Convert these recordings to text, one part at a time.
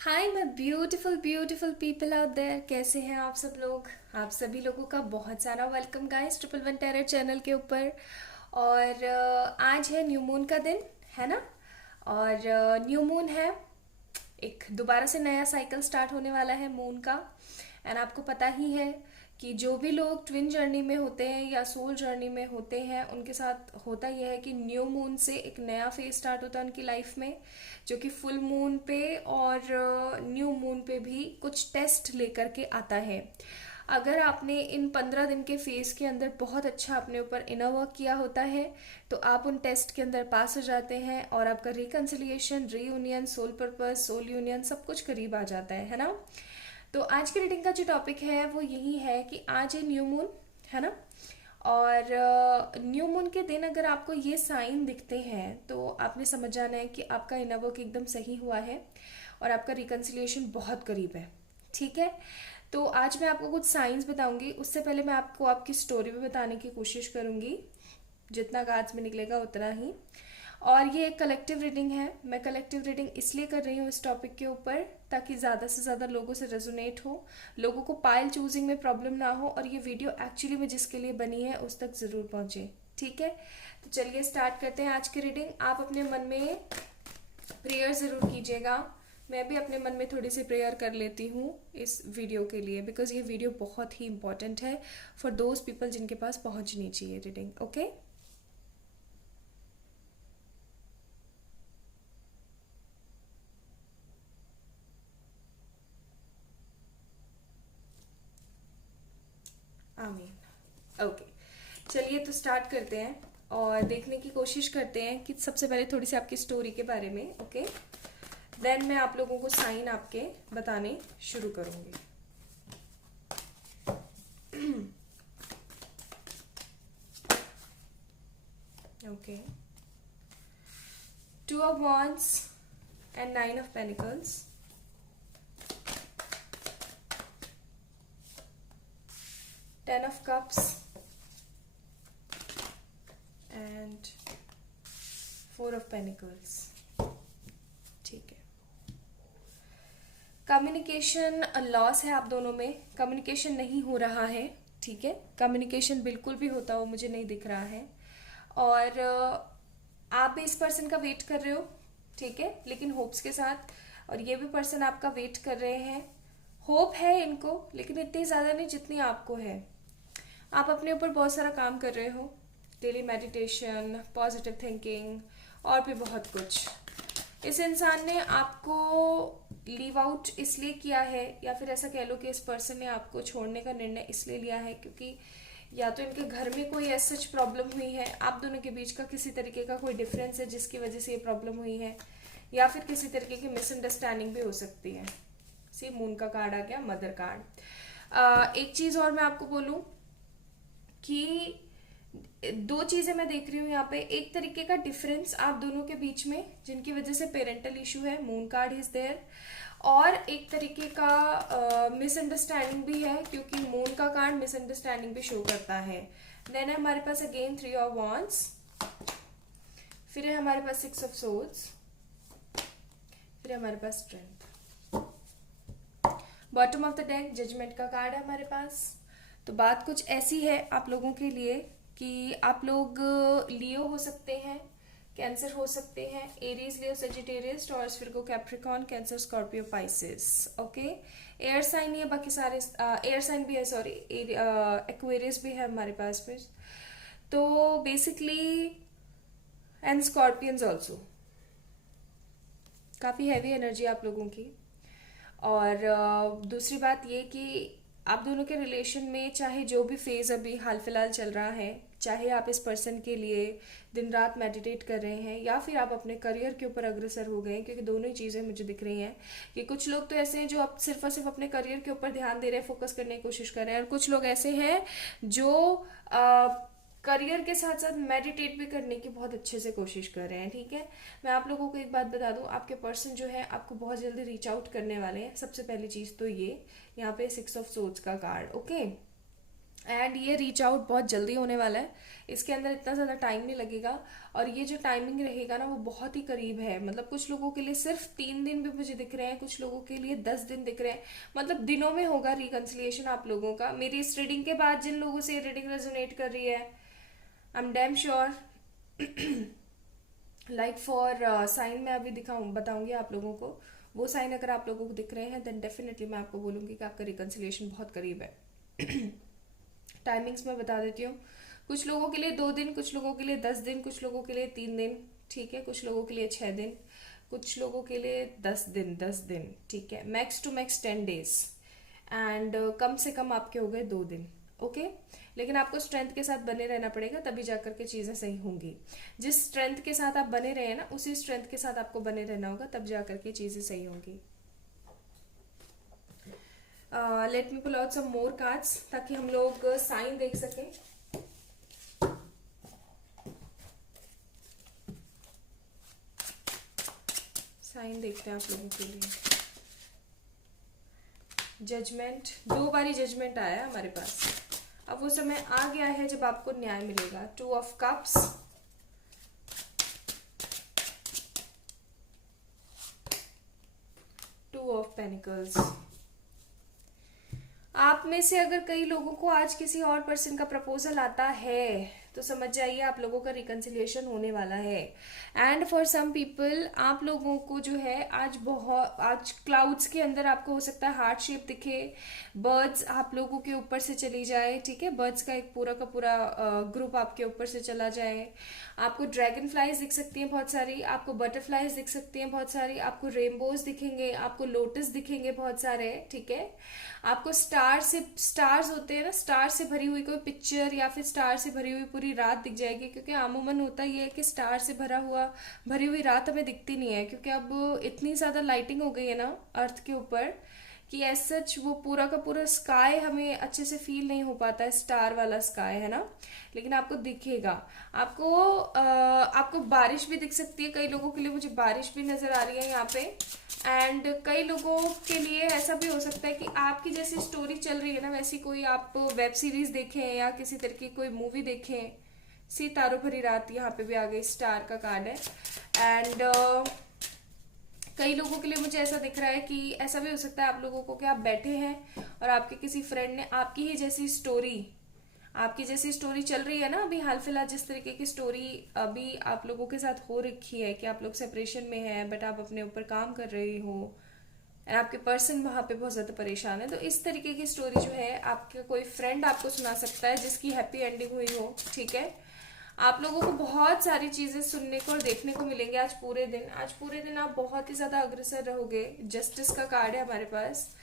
Hi my beautiful beautiful people out there, कैसे हैं आप सब लोग। आप सभी लोगों का बहुत सारा welcome guys triple one terror channel के ऊपर। और आज है न्यू मून का दिन, है ना। और न्यू मून है, एक दोबारा से नया साइकिल स्टार्ट होने वाला है मून का। एंड आपको पता ही है कि जो भी लोग ट्विन जर्नी में होते हैं या सोल जर्नी में होते हैं उनके साथ होता यह है कि न्यू मून से एक नया फेज स्टार्ट होता है उनकी लाइफ में, जो कि फुल मून पे और न्यू मून पे भी कुछ टेस्ट लेकर के आता है। अगर आपने इन 15 दिन के फेज के अंदर बहुत अच्छा अपने ऊपर इनर वर्क किया होता है तो आप उन टेस्ट के अंदर पास हो जाते हैं और आपका reconciliation, reunion, soul purpose, soul union सब कुछ करीब आ जाता है ना। तो आज की रीडिंग का जो टॉपिक है वो यही है कि आज है न्यू मून, है ना। और न्यू मून के दिन अगर आपको ये साइन दिखते हैं तो आपने समझ जाना है कि आपका इनर वर्क एकदम सही हुआ है और आपका रिकन्सिलिएशन बहुत करीब है। ठीक है, तो आज मैं आपको कुछ साइंस बताऊंगी। उससे पहले मैं आपको आपकी स्टोरी भी बताने की कोशिश करूंगी, जितना कार्ड्स में निकलेगा उतना ही। और ये एक कलेक्टिव रीडिंग है। मैं कलेक्टिव रीडिंग इसलिए कर रही हूँ इस टॉपिक के ऊपर ताकि ज़्यादा से ज़्यादा लोगों से रेजोनेट हो, लोगों को पाइल चूजिंग में प्रॉब्लम ना हो और ये वीडियो एक्चुअली में जिसके लिए बनी है उस तक ज़रूर पहुँचे। ठीक है, तो चलिए स्टार्ट करते हैं आज की रीडिंग। आप अपने मन में प्रेयर ज़रूर कीजिएगा। मैं भी अपने मन में थोड़ी सी प्रेयर कर लेती हूँ इस वीडियो के लिए, बिकॉज ये वीडियो बहुत ही इंपॉर्टेंट है फॉर दोज पीपल जिनके पास पहुँचनी चाहिए रीडिंग। ओके, आमीन। ओके, चलिए तो स्टार्ट करते हैं और देखने की कोशिश करते हैं कि सबसे पहले थोड़ी सी आपकी स्टोरी के बारे में। ओके, देन मैं आप लोगों को साइन आपके बताने शुरू करूंगी। Okay, two of wands and nine of pentacles, ten of cups and four of pentacles. ठीक है, कम्युनिकेशन लॉस है आप दोनों में, कम्युनिकेशन नहीं हो रहा है। ठीक है, कम्युनिकेशन बिल्कुल भी होता हो मुझे नहीं दिख रहा है। और आप भी इस पर्सन का वेट कर रहे हो, ठीक है, लेकिन होप्स के साथ। और ये भी पर्सन आपका वेट कर रहे हैं, होप है इनको लेकिन इतनी ज़्यादा नहीं जितनी आपको है। आप अपने ऊपर बहुत सारा काम कर रहे हो, डेली मेडिटेशन, पॉजिटिव थिंकिंग और भी बहुत कुछ। इस इंसान ने आपको लीव आउट इसलिए किया है या फिर ऐसा कह लो कि इस पर्सन ने आपको छोड़ने का निर्णय इसलिए लिया है क्योंकि या तो इनके घर में कोई ऐसा सच प्रॉब्लम हुई है, आप दोनों के बीच का किसी तरीके का कोई डिफरेंस है जिसकी वजह से ये प्रॉब्लम हुई है, या फिर किसी तरीके की मिसअंडरस्टैंडिंग भी हो सकती है। सी मून का कार्ड आ गया, मदर कार्ड। एक चीज और मैं आपको बोलूं कि दो चीजें मैं देख रही हूँ यहाँ पे। एक तरीके का डिफरेंस आप दोनों के बीच में जिनकी वजह से पेरेंटल इशू है, मून कार्ड इज देयर। और एक तरीके का मिसअंडरस्टैंडिंग भी है क्योंकि मून का कार्ड मिसअंडरस्टैंडिंग भी शो करता है। देन है हमारे पास अगेन थ्री ऑफ wands, फिर है हमारे पास सिक्स ऑफ swords, फिर है हमारे पास strength. Bottom of the deck judgment का कार्ड है हमारे पास। तो बात कुछ ऐसी है आप लोगों के लिए कि आप लोग लियो हो सकते हैं, कैंसर हो सकते हैं, Aries, Leo, Sagittarius, Taurus, Virgo, Capricorn, Cancer, Scorpio, Pisces. Okay, air sign ही है, बाकी सारे एयर साइन भी है, सॉरी एक्वेरियस भी है हमारे पास में। तो बेसिकली एंड स्कॉर्पियंस ऑल्सो, काफ़ी हैवी एनर्जी आप लोगों की। और दूसरी बात ये कि आप दोनों के रिलेशन में चाहे जो भी फेज अभी हाल फिलहाल चल रहा है, चाहे आप इस पर्सन के लिए दिन रात मेडिटेट कर रहे हैं या फिर आप अपने करियर के ऊपर अग्रसर हो गए हैं, क्योंकि दोनों ही चीज़ें मुझे दिख रही हैं कि कुछ लोग तो ऐसे हैं जो अब सिर्फ और सिर्फ अपने करियर के ऊपर ध्यान दे रहे हैं, फोकस करने की कोशिश कर रहे हैं, और कुछ लोग ऐसे हैं जो करियर के साथ साथ मेडिटेट भी करने की बहुत अच्छे से कोशिश कर रहे हैं। ठीक है, मैं आप लोगों को एक बात बता दूं, आपके पर्सन जो है आपको बहुत जल्दी रीच आउट करने वाले हैं। सबसे पहली चीज़ तो ये यहाँ पे सिक्स ऑफ सोर्ड्स का कार्ड। ओके, एंड ये रीच आउट बहुत जल्दी होने वाला है, इसके अंदर इतना ज़्यादा टाइम नहीं लगेगा। और ये जो टाइमिंग रहेगा ना वो बहुत ही करीब है, मतलब कुछ लोगों के लिए सिर्फ 3 दिन भी मुझे दिख रहे हैं, कुछ लोगों के लिए 10 दिन दिख रहे हैं, मतलब दिनों में होगा रिकन्सिलिएशन आप लोगों का। मेरी इस रीडिंग के बाद जिन लोगों से ये रीडिंग रेजोनेट कर रही है, I am damn sure, like for sign मैं अभी दिखाऊँ बताऊंगी आप लोगों को, वो साइन अगर आप लोगों को दिख रहे हैं देन डेफिनेटली मैं आपको बोलूँगी कि आपका रिकन्सिलिएशन बहुत करीब है। टाइमिंग्स मैं बता देती हूँ, कुछ लोगों के लिए 2 दिन, कुछ लोगों के लिए 10 दिन, कुछ लोगों के लिए 3 दिन, ठीक है, कुछ लोगों के लिए 6 दिन, कुछ लोगों के लिए 10 दिन, 10 दिन, ठीक है, max to max 10 days, and कम से कम आपके हो गए 2 दिन। ओके, लेकिन आपको स्ट्रेंथ के साथ बने रहना पड़ेगा, तभी जाकर के चीज़ें सही होंगी। जिस स्ट्रेंथ के साथ आप बने रहे हैं ना, उसी स्ट्रेंथ के साथ आपको बने रहना होगा, तब जाकर के चीज़ें सही होंगी। Let me pull out some more cards ताकि हम लोग साइन देख सकें। साइन देखते हैं आप लोगों के लिए। जजमेंट, 2 बारी जजमेंट आया है हमारे पास। अब वो समय आ गया है जब आपको न्याय मिलेगा। 2 ऑफ कप्स, 2 ऑफ पेनिकल्स। आप में से अगर कई लोगों को आज किसी और पर्सन का प्रपोजल आता है तो समझ जाइए आप लोगों का रिकन्सिलिएशन होने वाला है। एंड फॉर सम पीपल आप लोगों को जो है आज क्लाउड्स के अंदर आपको हो सकता है हार्ट शेप दिखे, बर्ड्स आप लोगों के ऊपर से चली जाए, ठीक है, बर्ड्स का एक पूरा का पूरा ग्रुप आपके ऊपर से चला जाए। आपको ड्रैगन फ्लाइज दिख सकती हैं बहुत सारी, आपको बटरफ्लाइज दिख सकती हैं बहुत सारी, आपको रेनबोज दिखेंगे, आपको लोटस दिखेंगे बहुत सारे, ठीक है। आपको स्टार्स होते हैं ना, स्टार से भरी हुई कोई पिक्चर या फिर स्टार से भरी हुई पूरी रात दिख जाएगी, क्योंकि अमूमन होता ही है कि स्टार से भरी हुई रात हमें दिखती नहीं है, क्योंकि अब इतनी ज़्यादा लाइटिंग हो गई है ना अर्थ के ऊपर कि एज सच वो पूरा का पूरा स्काई हमें अच्छे से फील नहीं हो पाता है, स्टार वाला स्काई है ना, लेकिन आपको दिखेगा। आपको बारिश भी दिख सकती है, कई लोगों के लिए मुझे बारिश भी नज़र आ रही है यहाँ पे। एंड कई लोगों के लिए ऐसा भी हो सकता है कि आपकी जैसी स्टोरी चल रही है ना, वैसी कोई आप वेब सीरीज देखें या किसी तरह की कोई मूवी देखें। सितारों भरी रात यहाँ पे भी आ गई, स्टार का कार्ड है। एंड कई लोगों के लिए मुझे ऐसा दिख रहा है कि ऐसा भी हो सकता है आप लोगों को कि आप बैठे हैं और आपके किसी फ्रेंड ने आपकी जैसी स्टोरी चल रही है ना अभी हाल फिलहाल, जिस तरीके की स्टोरी अभी आप लोगों के साथ हो रखी है कि आप लोग सेपरेशन में हैं बट आप अपने ऊपर काम कर रहे हो, और आपके पर्सन वहाँ पे बहुत ज़्यादा परेशान है, तो इस तरीके की स्टोरी जो है आपका कोई फ्रेंड आपको सुना सकता है जिसकी हैप्पी एंडिंग हुई हो, ठीक है। आप लोगों को बहुत सारी चीज़ें सुनने को और देखने को मिलेंगे आज पूरे दिन आप बहुत ही ज़्यादा अग्रसर रहोगे। जस्टिस का कार्ड है हमारे पास।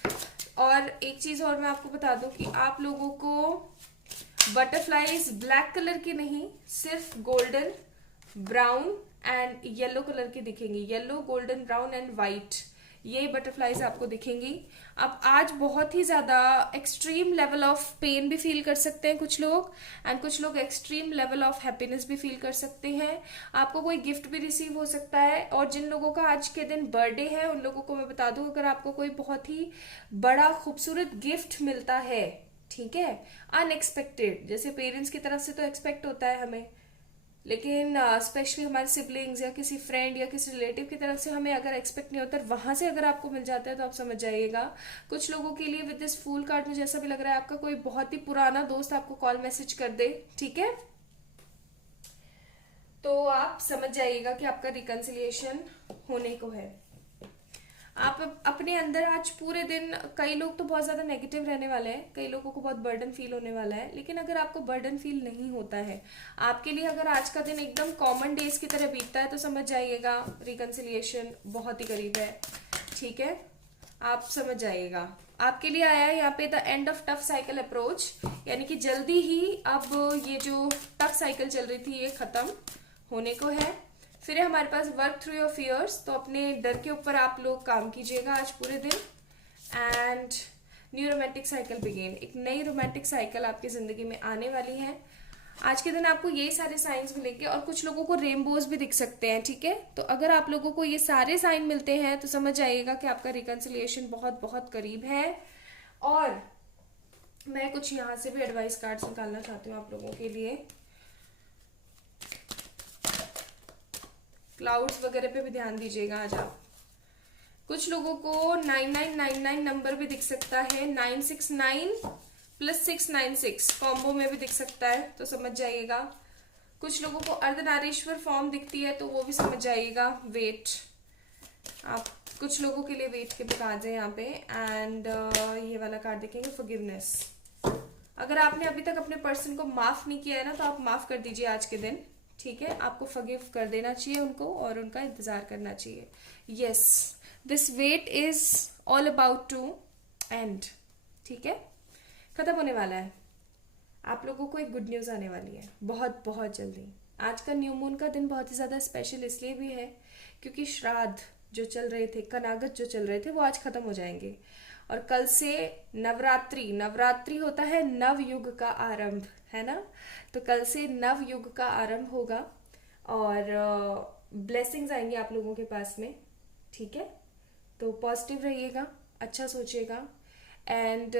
और एक चीज़ और मैं आपको बता दूं कि आप लोगों को बटरफ्लाईज ब्लैक कलर की नहीं, सिर्फ golden, brown and yellow colour की दिखेंगी। Yellow, golden, brown and white, ये बटरफ्लाईज आपको दिखेंगी। अब आज बहुत ही ज़्यादा एक्सट्रीम लेवल ऑफ पेन भी फील कर सकते हैं कुछ लोग, एंड कुछ लोग एक्सट्रीम लेवल ऑफ हैप्पीनेस भी फील कर सकते हैं। आपको कोई गिफ्ट भी रिसीव हो सकता है। और जिन लोगों का आज के दिन बर्थडे है उन लोगों को मैं बता दूं, अगर आपको कोई बहुत ही बड़ा खूबसूरत गिफ्ट मिलता है, ठीक है, अनएक्सपेक्टेड, जैसे पेरेंट्स की तरफ से तो एक्सपेक्ट होता है हमें, लेकिन स्पेशली हमारे सिबलिंग्स या किसी फ्रेंड या किसी रिलेटिव की तरफ से हमें अगर एक्सपेक्ट नहीं होता, वहां से अगर आपको मिल जाता है तो आप समझ जाइएगा। कुछ लोगों के लिए विद दिस फूल कार्ड मुझे ऐसा भी लग रहा है आपका कोई बहुत ही पुराना दोस्त आपको कॉल मैसेज कर दे, ठीक है, तो आप समझ जाइएगा कि आपका रिकन्सिलिएशन होने को है। आप अपने अंदर आज पूरे दिन, कई लोग तो बहुत ज़्यादा नेगेटिव रहने वाले हैं, कई लोगों को बहुत बर्डन फील होने वाला है, लेकिन अगर आपको बर्डन फील नहीं होता है आपके लिए, अगर आज का दिन एकदम कॉमन डेज की तरह बीतता है, तो समझ जाइएगा रिकन्सिलिएशन बहुत ही करीब है, ठीक है, आप समझ जाइएगा। आपके लिए आया है यहाँ पे the end of tough cycle approach, यानी कि जल्दी ही अब ये जो टफ साइकिल चल रही थी ये खत्म होने को है। फिर है हमारे पास वर्क थ्रू योर फियर्स, तो अपने डर के ऊपर आप लोग काम कीजिएगा आज पूरे दिन। And new romantic cycle begin, एक नई रोमांटिक साइकिल आपकी जिंदगी में आने वाली है। आज के दिन आपको यही सारे साइंस मिलेंगे, और कुछ लोगों को रेनबोज भी दिख सकते हैं, ठीक है। तो अगर आप लोगों को ये सारे साइन मिलते हैं तो समझ जाइएगा कि आपका रिकन्सिलिएशन बहुत बहुत करीब है। और मैं कुछ यहाँ से भी एडवाइस कार्ड्स निकालना चाहती हूँ आप लोगों के लिए। क्लाउड्स वगैरह पे भी ध्यान दीजिएगा आज आप। कुछ लोगों को 9999 नंबर भी दिख सकता है, 969 प्लस 696 कॉम्बो में भी दिख सकता है, तो समझ जाइएगा। कुछ लोगों को अर्धनारीश्वर फॉर्म दिखती है, तो वो भी समझ जाइएगा। वेट, आप कुछ लोगों के लिए वेट के भी कार्ड है यहाँ पे। एंड ये वाला कार्ड देखेंगे, फॉरगिवनेस। अगर आपने अभी तक अपने पर्सन को माफ नहीं किया है ना, तो आप माफ कर दीजिए आज के दिन, ठीक है। आपको फॉरगिव कर देना चाहिए उनको और उनका इंतजार करना चाहिए। Yes, this wait is all about to end, ठीक है, खत्म होने वाला है। आप लोगों को एक गुड न्यूज आने वाली है बहुत बहुत जल्दी। आज का न्यू मून का दिन बहुत ही ज्यादा स्पेशल इसलिए भी है क्योंकि श्राद्ध जो चल रहे थे, कनागत जो चल रहे थे, वो आज खत्म हो जाएंगे। और कल से नवरात्रि, नवरात्रि होता है नव युग का आरंभ, है ना। तो कल से नव युग का आरंभ होगा और ब्लेसिंग्स आएंगे आप लोगों के पास में, ठीक है। तो पॉजिटिव रहिएगा, अच्छा सोचिएगा। एंड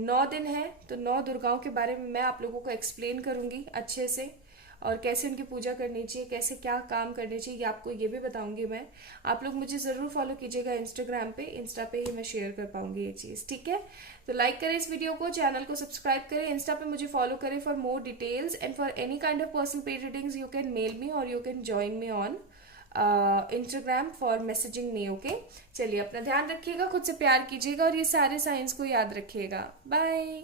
9 दिन है, तो 9 दुर्गाओं के बारे में मैं आप लोगों को एक्सप्लेन करूंगी अच्छे से, और कैसे उनकी पूजा करनी चाहिए, कैसे क्या काम करने चाहिए, आपको ये भी बताऊंगी मैं। आप लोग मुझे ज़रूर फॉलो कीजिएगा इंस्टाग्राम पे, इंस्टा पे ही मैं शेयर कर पाऊंगी ये चीज़, ठीक है। तो लाइक करें इस वीडियो को, चैनल को सब्सक्राइब करें, इंस्टा पे मुझे फॉलो करें for more details. And for any kind of personal paid readings you can mail me और you can join me on Instagram for messaging me, okay. चलिए, अपना ध्यान रखिएगा, खुद से प्यार कीजिएगा और ये सारे साइंस को याद रखिएगा। बाय।